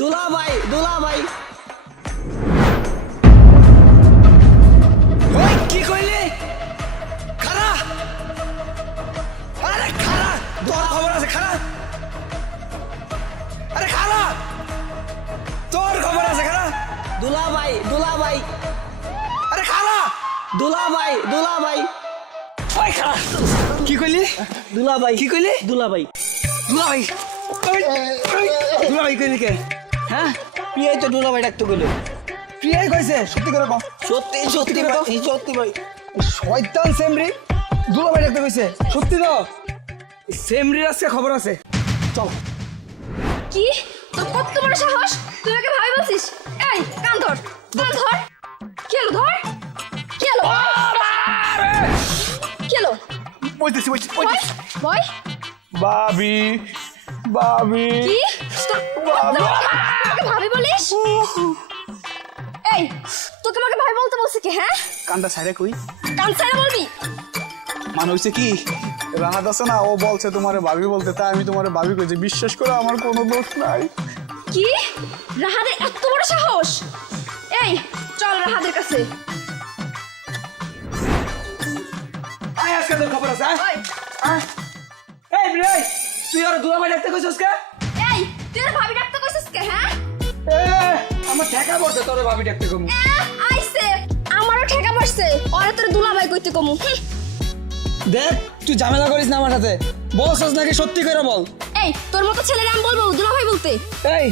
দুলাভাই দুলাভাই কি কইলি খারা আরে খারা তোর খবর আছে খারা আরে খারা তোর খবর আছে খারা দুলাভাই দুলাভাই আরে খারা দুলাভাই দুলাভাই ওই খারা কি কইলি দুলাভাই কি কইলি দুলাভাই দুলাভাই দুলাভাই কইলি কে হ্যাঁ প্রিয়াই তো দুলাভাই ডাকতে গেল প্রিয়াই কইছে সত্যি করে কও সত্যি সত্যি ভাই সত্যি ভাই শয়তান সেমরি দুলাভাই ডাকতে কইছে সত্যি তো সেমরির আজকে খবর আছে চল কি তোর কত বড় সাহস তুই আমাকে ভাই বলছিস এই কান ধর কি হলো ধর কি হলো কি হলো বইতেছি ভয় ভাবি ভাবি কি আমাকে ভাবি বলিস এই তোকে আমাকে ভাই বলতে বলছে কি হ্যাঁ কান্দা সাইরে কই কান ছাড়া বলবি মানে হচ্ছে কি রাহাত আছে না ও বলছে তোমারে ভাবি বলতে, তাই আমি তোমারে ভাবি কইছি। বিশ্বাস করে আমার কোনো দোষ নাই। কি রাহাদের এত বড় সাহস এই চল রাহাদের কাছে আয় আজকে তোর খবর আছে ওই এই প্রিয়াই তুই আর দুলাভাই ডাকতে কইছস কে এই তুই আর ভাবি ডাকতে কইছিস কে হ্যাঁ আমার ঠেকা পড়ছে তোরে ভাবি ডাকতে কমু আইছে আমারও ঠেকা পড়ছে ওরে তোর দুলাভাই কইতে কমু দেখ তুই ঝামেলা করিস না আমার সাথে বলছস নাকি সত্যি করে বল এই তোর মতো ছেলের আমি বলবো দুলাভাই বলতে এই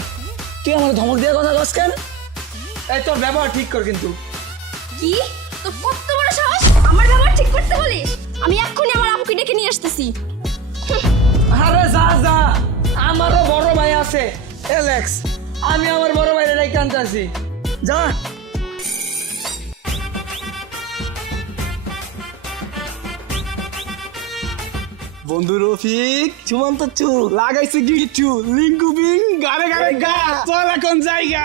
তুই আমার ধমক দিয়ে কথা কস কেন এই তোর ব্যবহার ঠিক কর কিন্তু কি তোর কত বড় সাহস আমার ব্যবহার ঠিক করতে বলিস আমি এক্ষুনি আমার আপুকে ডেকে নিয়ে আসতেছি আরে যা যা আমারও বড় ভাই আছে এলেক্স আমি আমার বড় ভাইরে ডাইকে আনতাছি যা বন্ধু রফিক চুমন্ত চু লাগাইছে গিচু লিঙ্কু বিং গারে গারে গা চল এখন জায়গা।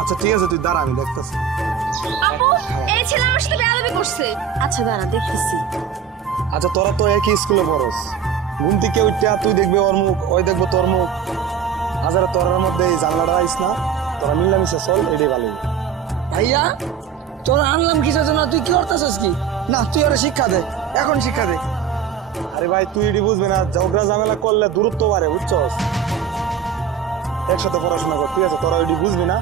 আচ্ছা ঠিক আছে তুই দাঁড়া আমি দেখতেছি। আপু এই ছেলে আমার সাথে বেয়াদবি করছে আচ্ছা দাঁড়া দেখতেছি আচ্ছা তোরা তো একই স্কুলে পড়স, ঘুম থেকে উঠতে তুই দেখবি ওর মুখ ওই দেখবো তোর মুখ, হাজারে তোরার মধ্যে এই জানলাটা আইস না, তোরা মিলামিশে চল এটাই ভালো। ভাইয়া তোরা আনলাম কিসের জন্য তুই কি করতেছস কি না তুই ওরা শিক্ষা দে এখন শিক্ষা দে আরে ভাই তুই এটি বুঝবি না, ঝগড়া ঝামেলা করলে দূরত্ব বাড়ে বুঝছস, একসাথে পড়াশোনা কর ঠিক আছে, তোরা এটি বুঝবি না,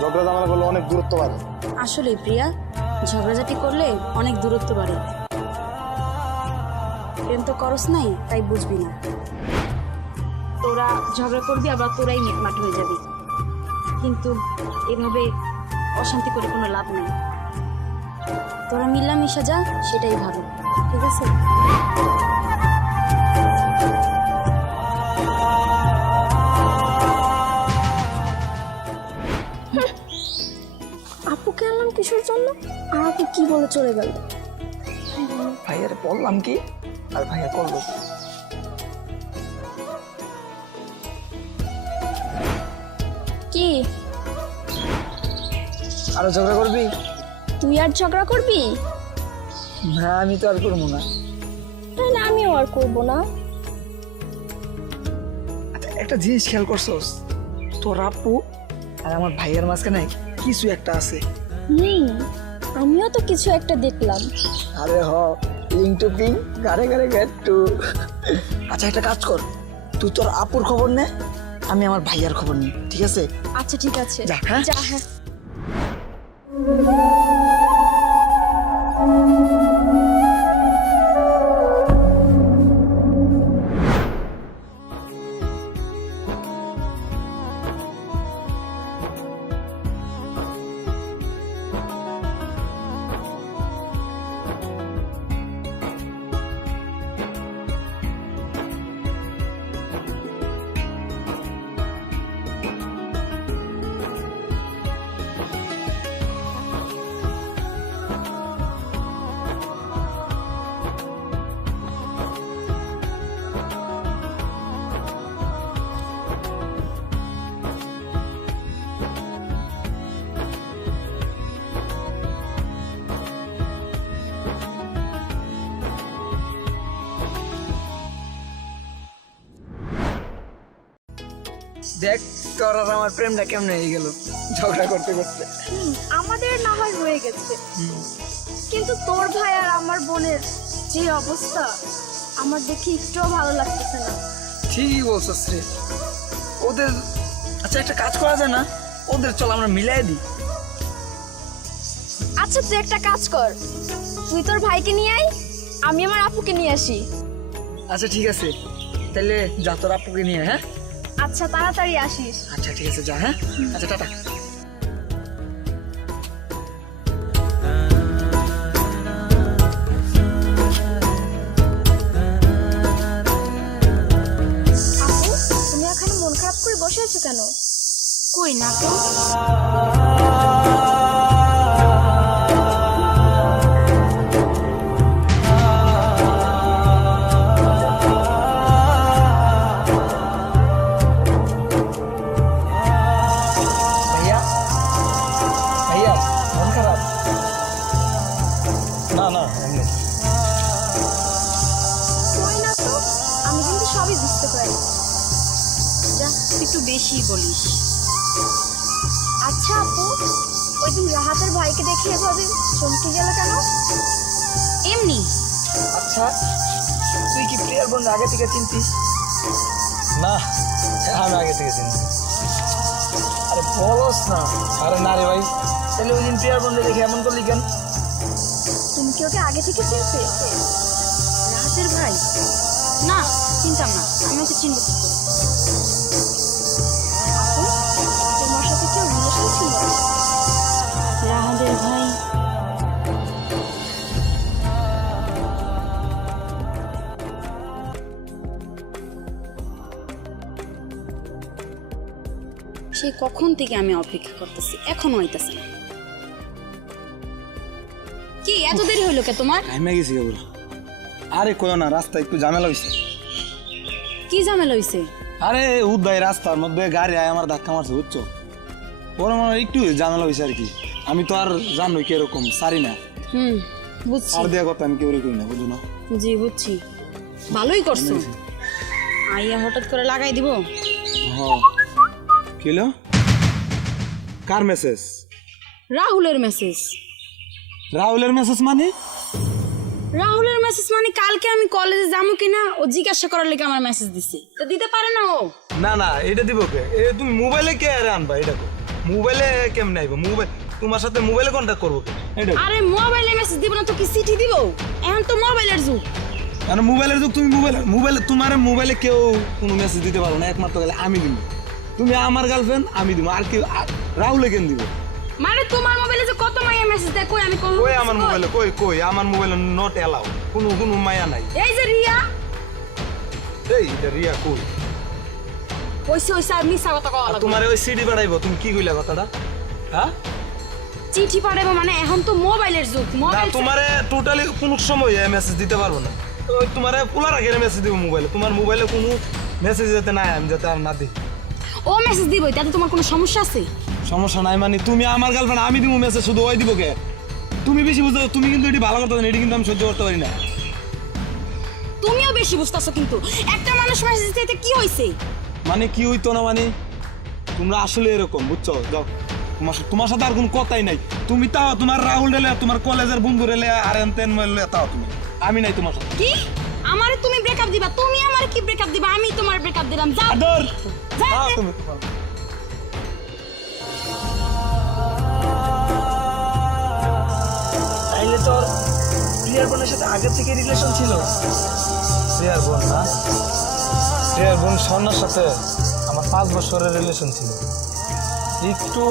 ঝগড়া ঝামেলা করলে অনেক দূরত্ব বাড়ে। আসলে প্রিয়া ঝগড়াঝাটি করলে অনেক দূরত্ব বাড়ে, প্রেম তো করস নাই তাই বুঝবি না, তোরা ঝগড়া করবি আবার তোরাই মিটমাট হয়ে যাবি, কিন্তু এভাবে অশান্তি করে কোনো লাভ নেই, তোরা মিলামিশা যা সেটাই ভালো ঠিক আছে। আপুকে আনলাম কিসের জন্য আর আপু কি বলে চলে গেল ভাইয়ারে বললাম কি আর ভাইয়া করলো কি আরো ঝগড়া করবি তুই আর ঝগড়া করবি না আমি তো আর করবো না তাহলে আমিও আর করবো না একটা জিনিস খেয়াল করছস তোর আপু আর আমার ভাইয়ের মাঝখানে কিছু একটা আছে। আমিও তো কিছু একটা দেখলাম। আরে লিং টু পিং গারে গারে গেট টু। আচ্ছা একটা কাজ কর, তুই তোর আপুর খবর নে, আমি আমার ভাইয়ার খবর নিই, ঠিক আছে? আচ্ছা ঠিক আছে, যা, হ্যাঁ? যা, হ্যাঁ। দেখ তোর আর আমার প্রেমটা কেমনে হয়ে গেল ঝগড়া করতে করতে। আমাদের না হয় হয়ে গেছে, কিন্তু তোর ভাই আর আমার বোনের যে অবস্থা আমার দেখে একটুও ভালো লাগতেছে না। ঠিকই বলছিস রে, ওদের আচ্ছা একটা কাজ করা যায় না, ওদের চল আমরা মিলাই দিই। আচ্ছা তুই একটা কাজ কর, তুই তোর ভাইকে নিয়ে আয়, আমি আমার আপুকে নিয়ে আসি। আচ্ছা ঠিক আছে, তাহলে যা তোর আপুকে নিয়ে। হ্যাঁ আচ্ছা তাড়াতাড়ি আসিস। আচ্ছা ঠিক আছে, যা। হ্যাঁ আচ্ছা টাটা। আপু, তুমি এখানে মন খারাপ করে বসে আছো কেন? কই না তো। ভাইয়া ভাইয়া মন খারাপ? না না এমনি। কই না তো, আমি কিন্তু সবই বুঝতে পারি। যা তুই একটু বেশি বলিস। আচ্ছা আপু, ওই দিন রাহাতের ভাইকে দেখে এভাবে চমকে গেল কেন? এমনি। আচ্ছা তুই কি প্রিয়ার বোন আগে থেকে চিনতিস? না আমি আগে থেকে চিনি। আরে বলস না। আরে না রে ভাই। তাহলে ওই দিন প্রিয়ার বোনকে দেখে এমন করলি কেন? তুমি কি ওকে আগে থেকে চিনতে? রাহাতের ভাই? না, চিনতাম না। আমি ওকে চিনব কি করে? আপু, তোমার সাথে কেউ রিলেশন ছিল? রাহাতের ভাই? সেই কখন থেকে আমি অপেক্ষা করতেছি, এখনো হইতাছে না। কি এত দেরি হইলো কে তোমার? টাইমে গেছি কেবল। আরে কই না, রাস্তায় একটু ঝামেলা হয়েছে। কি ঝামেলা হইছে? আরে উদ্দাই রাস্তার মধ্যে গাড়ি আয় আমার ধাক্কা মারছে, বুঝছো? ওর মনে হয় একটু ঝামেলা হয়েছে আর কি। আমি তো আর জানোই কিরকম সারি না, বুঝছি। আর দেওয়া কথা আমি কেউ করি না, বুঝো না? জি বুঝছি, ভালোই করছো। আইয়া হঠাৎ করে লাগাই দিব। হ্যাঁ কিলো কার মেসেজ? রাহুলের মেসেজ। রাহুলের মেসেজ মানে? রাহুলের মেসেজ মানে কালকে আমি কলেজে যাবো কিনা ও জিজ্ঞাসা করার লেগে আমার মেসেজ দিছে, তো দিতে পারে না ও? না না এটা দিব কে? এ তুমি মোবাইলে কে আরে আনবা? এটা মোবাইলে কেমনে আইবো? মোবাইল তোমার সাথে মোবাইলে কন্টাক্ট করবো কে? এটা আরে মোবাইলে মেসেজ দিব না তো কি চিঠি দিব? এখন তো মোবাইলের যুগ। মানে মোবাইলের যুগ। তুমি মোবাইলে তোমার মোবাইলে কেউ কোনো মেসেজ দিতে পারো না, একমাত্র গেলে আমি দিব। তুমি আমার গার্লফ্রেন্ড, আমি দিব। আর কেউ রাহুলে কেন দিব? মানে তোমার মোবাইলে যে কত মাইয়া মেসেজ দেয়, কই আমি কোন কই আমার মোবাইলে? কই আমার মোবাইলে নট এলাও, কোনো মায়া নাই। এই যে রিয়া এই এটা রিয়া কই? ওইসে আর মিছা কথা কওয়া লাগবে। তোমার ওই সিডি বাড়াইবো, তুমি কি কইলা কথাটা? হ্যাঁ চিঠি পাঠাবো মানে এখন তো মোবাইলের যুগ। না মোবাইল তোমারে টোটালি কোনো সময় মেসেজ দিতে পারবো না। ওই তোমারে পোলার আগে মেসেজ দিব মোবাইলে। তোমার মোবাইলে কোনো মেসেজ যাতে নাই, আমি যাতে আর না দিই। ও মেসেজ দিব, তাতে তোমার কোনো সমস্যা আছে? সমস্যা নাই মানে তুমি আমার গার্লফ্রেন্ড, আমি দিব মেসেজ, শুধু ওই দিব কে? তুমি বেশি বুঝতে, তুমি কিন্তু এটি ভালো কথা না, এটি কিন্তু আমি সহ্য করতে পারি না। তুমিও বেশি বুঝতেছো। কিন্তু একটা মানুষ মেসেজ দিতে কি হইছে? মানে কি হইতো না মানে? তোমরা আসলে এরকম বুঝছো, যাও তোমার সাথে আর কোনো কথাই নাই। তুমি তাও তোমার রাহুল রেলে, তোমার কলেজের বন্ধু রেলে, আর এনতেন মেলে তাও তুমি, আমি নাই তোমার সাথে। কি আমারে তুমি ব্রেকআপ দিবা? তুমি আমার কি ব্রেকআপ দিবা? আমি তোমার ব্রেকআপ দিলাম। যাও আদর যাও। যাও তুমি। তাইলে তোর প্রিয়ার বোনের সাথে আগে থেকে রিলেশন ছিল? শ্রেয়ার বোন না, শ্রেয়ার বোন স্বর্ণার সাথে আমার 5 বছরের রিলেশন ছিল। একটু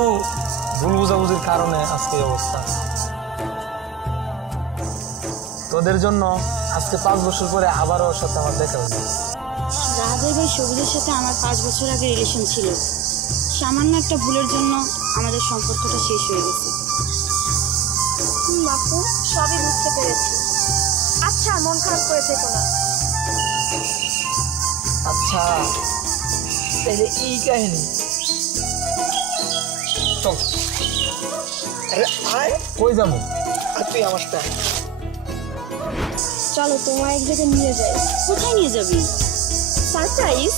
ভুল বুঝাবুঝির কারণে আজকে এই অবস্থা। তোদের জন্য আজকে 5 বছর পরে আবারও ওর সাথে আমার দেখা হয়েছে। রাহাদের ভাই সবুজের সাথে আমার 5 বছর আগে রিলেশন ছিল। সামান্য একটা ভুলের জন্য আমাদের সম্পর্কটা শেষ হয়ে গেছে। আপু সবই বুঝতে পেরেছি। আচ্ছা মন খারাপ করে থেকো না। আচ্ছা তাইলে এই কাহিনী। চল, আরে আয়, কই যাবো? আর তুই আমার সাথে আয়। চলো তোমার এক জায়গায় নিয়ে যাই। কোথায় নিয়ে যাবি? সারপ্রাইজ।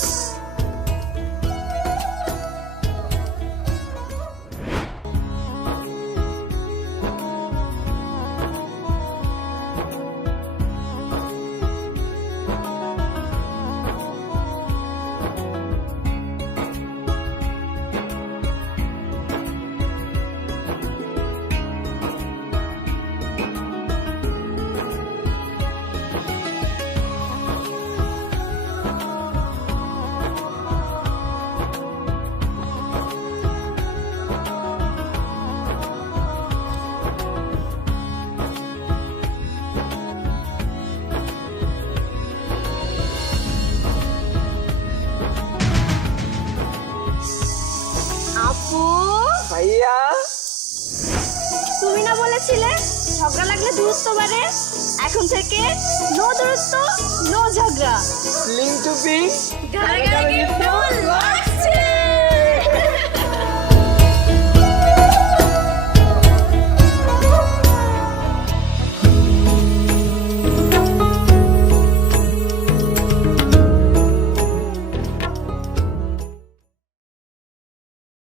আপু ভাইয়া, তুমি না বলেছিলে ঝগড়া লাগলে দূরত্ব বাড়ে? এখন থেকে নো দূরত্ব নো ঝগড়া। লিঙ্ক টু পিং গানে গানে কিন্তু লাগছে।